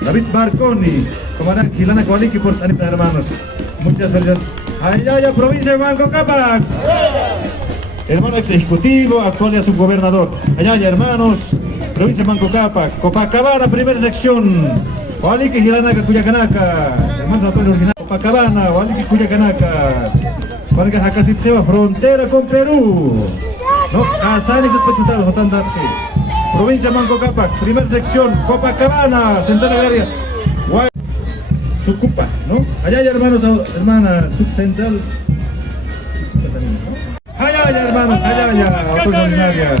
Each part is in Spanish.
David Marconi, comandante Gilana Coaliqui por Tanita, hermanos. Muchas felicidades. Ayaya, provincia de Manco Cápac. Hermano ex ejecutivo, actual ya subgobernador. Ayaya, hermanos, provincia de Manco Cápac. Copacabana, primera sección. Coaliqui Gilana Cuyacanaca. Hermanos autores originales. Copacabana, Coaliqui Cuyacanacas. Coaliqui Jacasiteva, frontera con Perú. No, Casani, Pachutaro, Jotandarte. Provincia de Manco Cápac, primera sección, Copacabana, central agraria, Sucupa, ¿no? Allá, hermanos, hermanas, subcentrales. Allá, hermanos, allá, autoridades ordinarias,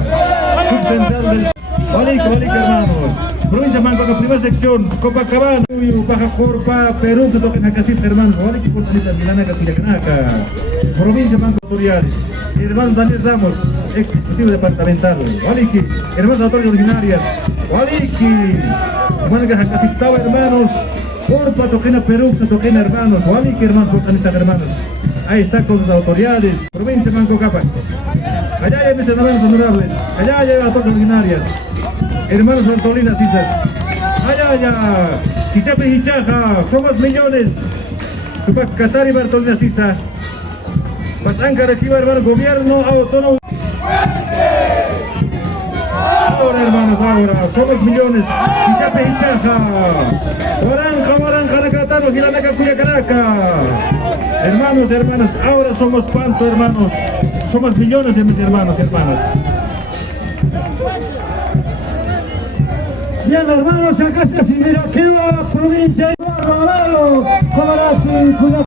subcentral del Coaliqui, hermanos. Provincia de Manco Cápac, primera sección, Copacabana, Baja Corpa, Perú, se tocan a Casita, hermanos, Coaliqui, Portanita, Milanaca, Cuyacanaca. Provincia de Manco Autoridades. Hermano Daniel Ramos, ex ejecutivo departamental. Coaliqui, hermanos autoridades ordinarias. Coaliqui, hermano Jacasitao, hermanos. Corpa, Toquena, Perú, Toquena, hermanos. Coaliqui, hermanos, Portanita, hermanos. Ahí está con sus autoridades. Provincia de Manco Cápac. Allá hay mis hermanos honorables. Allá hay autoridades ordinarias. Hermanos Bartolina Cisas. Allá. Hichape Hichaja. Somos millones. Tupac Catari Bartolina Sisa. Pastanca reciba, hermano, gobierno autónomo. Ahora, hermanos, ahora, somos millones. Hichape, Hichaja. Huaranca, Nakatano, Gilanaca, Cuyacanaca. Hermanos, hermanas, ahora somos cuántos, hermanos. Somos millones de mis hermanos y hermanas. Bien, hermanos, acá está Simiraqueva, provincia de Guadalajara,